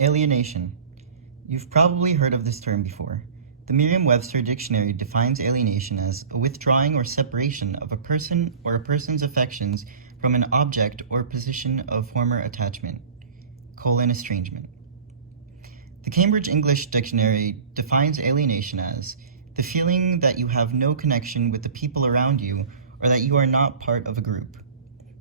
Alienation. You've probably heard of this term before. The Merriam-Webster dictionary defines alienation as a withdrawing or separation of a person or a person's affections from an object or position of former attachment, estrangement. The Cambridge English Dictionary defines alienation as the feeling that you have no connection with the people around you or that you are not part of a group.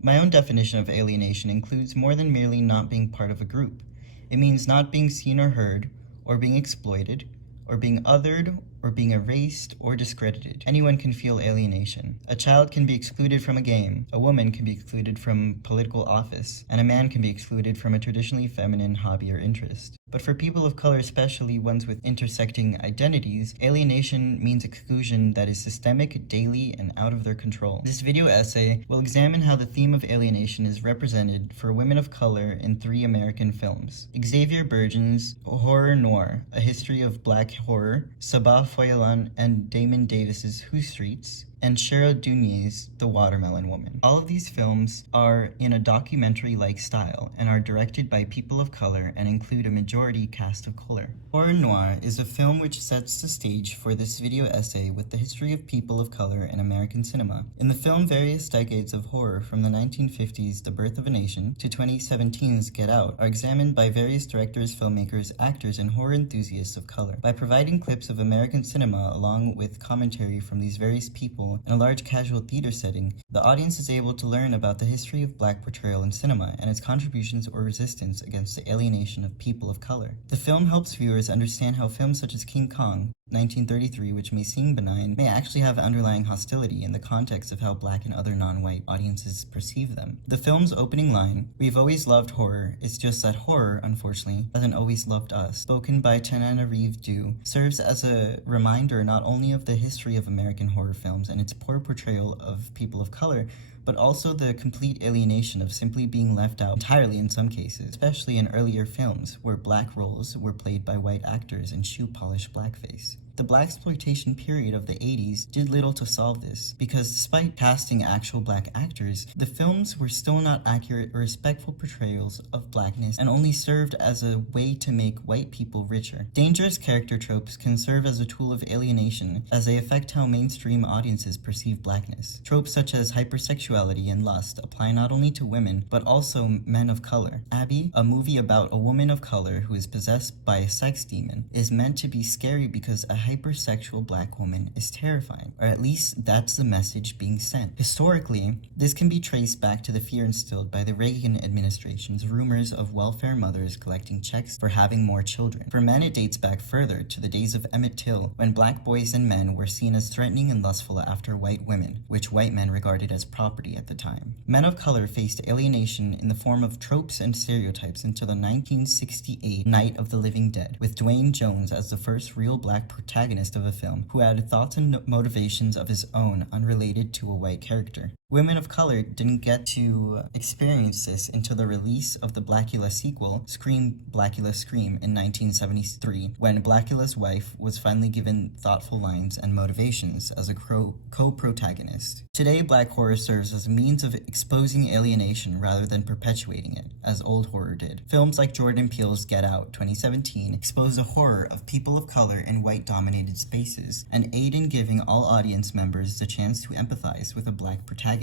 My own definition of alienation includes more than merely not being part of a group. It means not being seen or heard, or being exploited, or being othered, or being erased or discredited. Anyone can feel alienation. A child can be excluded from a game, a woman can be excluded from political office, and a man can be excluded from a traditionally feminine hobby or interest. But for people of color, especially ones with intersecting identities, alienation means exclusion that is systemic, daily, and out of their control. This video essay will examine how the theme of alienation is represented for women of color in 3 American films: Xavier Bergen's Hora Noir, A History of Black Horror, Sabah Feuillan and Damon Davis's Who Streets, and Cheryl Dunye's The Watermelon Woman. All of these films are in a documentary-like style and are directed by people of color and include a majority cast of color. Hora Noir is a film which sets the stage for this video essay with the history of people of color in American cinema. In the film, various decades of horror from the 1950s, The Birth of a Nation, to 2017's Get Out are examined by various directors, filmmakers, actors, and horror enthusiasts of color. By providing clips of American cinema along with commentary from these various people in a large casual theater setting, the audience is able to learn about the history of Black portrayal in cinema and its contributions or resistance against the alienation of people of color. The film helps viewers understand how films such as King Kong, 1933, which may seem benign, may actually have underlying hostility in the context of how Black and other non-white audiences perceive them. The film's opening line, "We've always loved horror, it's just that horror, unfortunately, hasn't always loved us," spoken by Tananarive Due, serves as a reminder not only of the history of American horror films and its poor portrayal of people of color, but also the complete alienation of simply being left out entirely in some cases, especially in earlier films where Black roles were played by white actors in shoe-polished blackface. The Blaxploitation period of the 80s did little to solve this, because despite casting actual Black actors, the films were still not accurate or respectful portrayals of Blackness and only served as a way to make white people richer. Dangerous character tropes can serve as a tool of alienation as they affect how mainstream audiences perceive Blackness. Tropes such as hypersexuality and lust apply not only to women, but also men of color. Abby, a movie about a woman of color who is possessed by a sex demon, is meant to be scary because a hypersexual Black woman is terrifying, or at least that's the message being sent. Historically, this can be traced back to the fear instilled by the Reagan administration's rumors of welfare mothers collecting checks for having more children. For men, it dates back further to the days of Emmett Till, when Black boys and men were seen as threatening and lustful after white women, which white men regarded as property at the time. Men of color faced alienation in the form of tropes and stereotypes until the 1968 Night of the Living Dead, with Dwayne Jones as the first real Black protagonist of a film who had thoughts and motivations of his own unrelated to a white character. Women of color didn't get to experience this until the release of the Blackula sequel, Scream, Blackula Scream, in 1973, when Blackula's wife was finally given thoughtful lines and motivations as a co-protagonist. Today, Black horror serves as a means of exposing alienation rather than perpetuating it, as old horror did. Films like Jordan Peele's Get Out, 2017, expose the horror of people of color in white-dominated spaces and aid in giving all audience members the chance to empathize with a Black protagonist.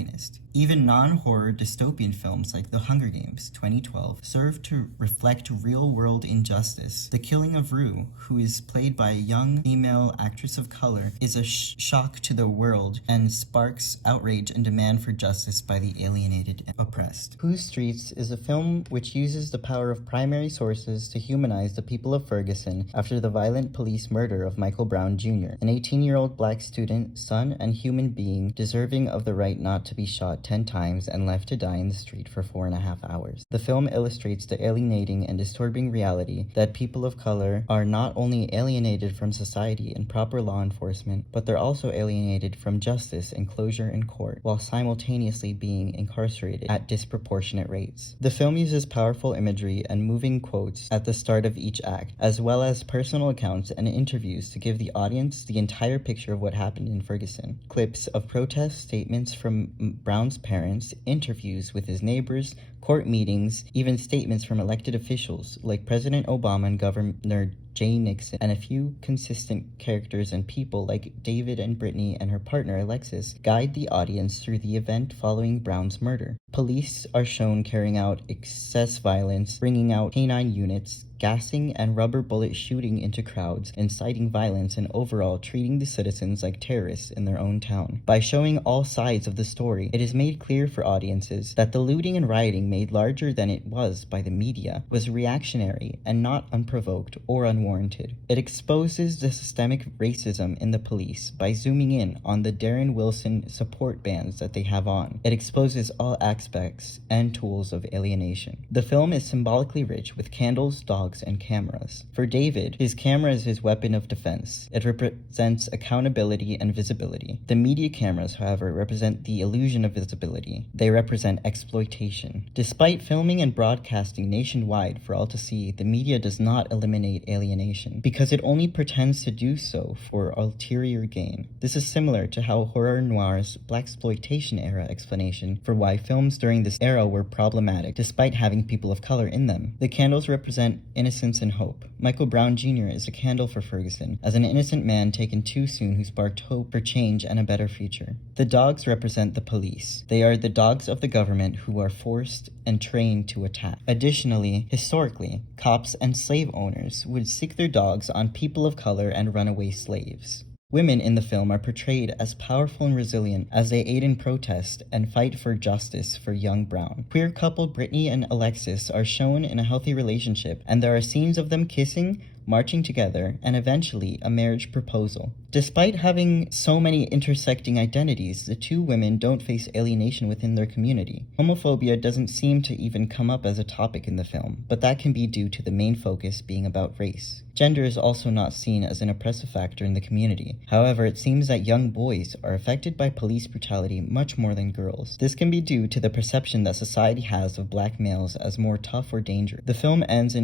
Even non-horror dystopian films like The Hunger Games, 2012, serve to reflect real-world injustice. The killing of Rue, who is played by a young female actress of color, is a shock to the world and sparks outrage and demand for justice by the alienated and oppressed. Who Streets is a film which uses the power of primary sources to humanize the people of Ferguson after the violent police murder of Michael Brown Jr., an 18-year-old Black student, son, and human being deserving of the right not to be shot 10 times and left to die in the street for 4.5 hours. The film illustrates the alienating and disturbing reality that people of color are not only alienated from society and proper law enforcement, but they're also alienated from justice and closure in court, while simultaneously being incarcerated at disproportionate rates. The film uses powerful imagery and moving quotes at the start of each act, as well as personal accounts and interviews to give the audience the entire picture of what happened in Ferguson. Clips of protest statements from Brown's parents, interviews with his neighbors, court meetings, even statements from elected officials like President Obama and Governor Jay Nixon, and a few consistent characters and people like David and Brittany and her partner Alexis guide the audience through the event following Brown's murder. Police are shown carrying out excess violence, bringing out canine units, gassing and rubber bullet shooting into crowds, inciting violence, and overall treating the citizens like terrorists in their own town. By showing all sides of the story, it is made clear for audiences that the looting and rioting made larger than it was by the media was reactionary and not unprovoked or unwarranted. It exposes the systemic racism in the police by zooming in on the Darren Wilson support bands that they have on. It exposes all aspects and tools of alienation. The film is symbolically rich with candles, dogs, and cameras. For David, his camera is his weapon of defense. It represents accountability and visibility. The media cameras, however, represent the illusion of visibility. They represent exploitation. Despite filming and broadcasting nationwide for all to see, the media does not eliminate alienation because it only pretends to do so for ulterior gain. This is similar to how Hora Noir's blaxploitation era explanation for why films during this era were problematic despite having people of color in them. The candles represent innocence and hope. Michael Brown Jr. is a candle for Ferguson, as an innocent man taken too soon who sparked hope for change and a better future. The dogs represent the police. They are the dogs of the government who are forced and trained to attack. Additionally, historically, cops and slave owners would sick their dogs on people of color and runaway slaves. Women in the film are portrayed as powerful and resilient as they aid in protest and fight for justice for young Brown. Queer couple Brittany and Alexis are shown in a healthy relationship, and there are scenes of them kissing, marching together, and eventually a marriage proposal. Despite having so many intersecting identities, the two women don't face alienation within their community. Homophobia doesn't seem to even come up as a topic in the film, but that can be due to the main focus being about race. Gender is also not seen as an oppressive factor in the community. However, it seems that young boys are affected by police brutality much more than girls. This can be due to the perception that society has of black males as more tough or dangerous. The film ends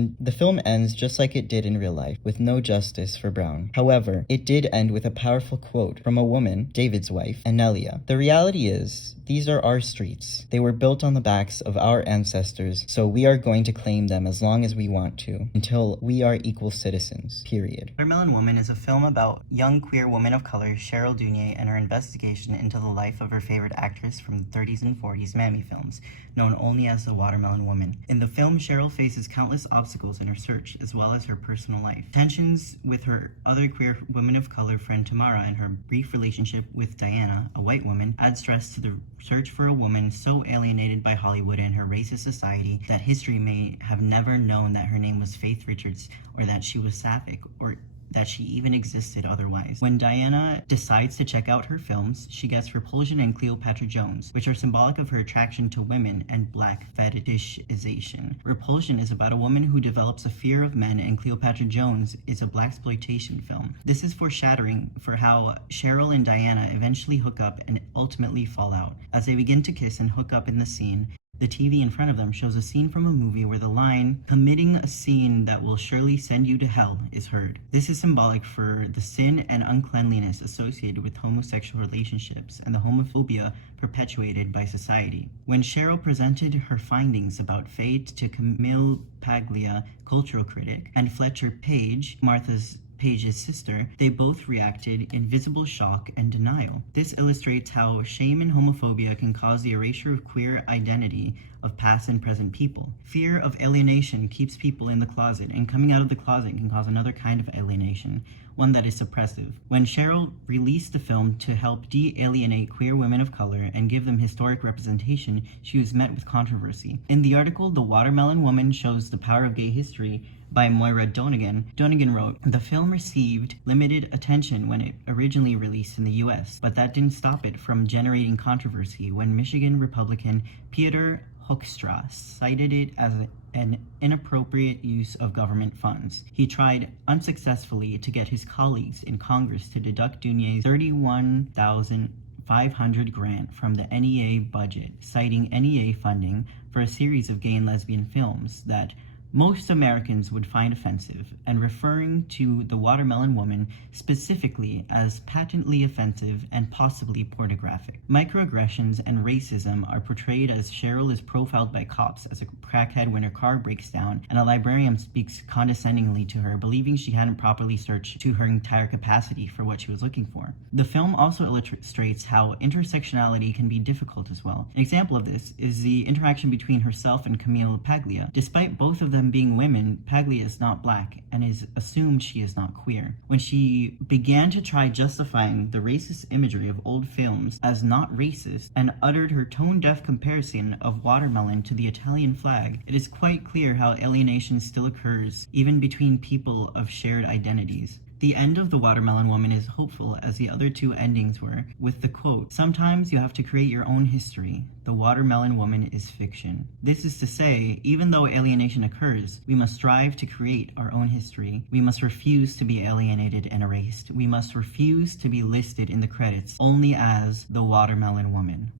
just like it did in real life, with no justice for Brown. However, it did end with a powerful quote from a woman, David's wife, Anelia. The reality is, these are our streets. They were built on the backs of our ancestors, so we are going to claim them as long as we want to, until we are equal citizens, period. Watermelon Woman is a film about young queer woman of color, Cheryl Dunye, and her investigation into the life of her favorite actress from the 30s and 40s Mammy films, known only as the Watermelon Woman. In the film, Cheryl faces countless obstacles in her search, as well as her personal life. Tensions with her other queer woman of color friend Tamara and her brief relationship with Diana, a white woman, add stress to the search for a woman so alienated by Hollywood and her racist society that history may have never known that her name was Faith Richards, or that she was Sapphic, or that she even existed otherwise. When Diana decides to check out her films, she gets Repulsion and Cleopatra Jones, which are symbolic of her attraction to women and black fetishization. Repulsion is about a woman who develops a fear of men, and Cleopatra Jones is a blaxploitation film. This is foreshadowing for how Cheryl and Diana eventually hook up and ultimately fall out. As they begin to kiss and hook up in the scene, the TV in front of them shows a scene from a movie where the line, "committing a sin that will surely send you to hell," is heard. This is symbolic for the sin and uncleanliness associated with homosexual relationships and the homophobia perpetuated by society. When Cheryl presented her findings about Fate to Camille Paglia, cultural critic, and Fletcher Page, Page's sister, they both reacted in visible shock and denial. This illustrates how shame and homophobia can cause the erasure of queer identity of past and present people. Fear of alienation keeps people in the closet, and coming out of the closet can cause another kind of alienation, one that is suppressive. When Cheryl released the film to help de-alienate queer women of color and give them historic representation, she was met with controversy. In the article, The Watermelon Woman Shows the Power of Gay History, by Moira Donegan wrote, "The film received limited attention when it originally released in the US, but that didn't stop it from generating controversy when Michigan Republican Peter Hoekstra cited it as an inappropriate use of government funds. He tried unsuccessfully to get his colleagues in Congress to deduct Dunye's $31,500 grant from the NEA budget, citing NEA funding for a series of gay and lesbian films that most Americans would find offensive, and referring to the watermelon woman specifically as patently offensive and possibly pornographic. Microaggressions and racism are portrayed as Cheryl is profiled by cops as a crackhead when her car breaks down, and a librarian speaks condescendingly to her, believing she hadn't properly searched to her entire capacity for what she was looking for. The film also illustrates how intersectionality can be difficult as well. An example of this is the interaction between herself and Camille Paglia. Despite both of them being women, Paglia is not black and is assumed she is not queer. When she began to try justifying the racist imagery of old films as not racist and uttered her tone-deaf comparison of watermelon to the Italian flag, it is quite clear how alienation still occurs even between people of shared identities. The end of The Watermelon Woman is hopeful as the other two endings were, with the quote, "Sometimes you have to create your own history. The Watermelon Woman is fiction." This is to say, even though alienation occurs, we must strive to create our own history. We must refuse to be alienated and erased. We must refuse to be listed in the credits only as the Watermelon Woman.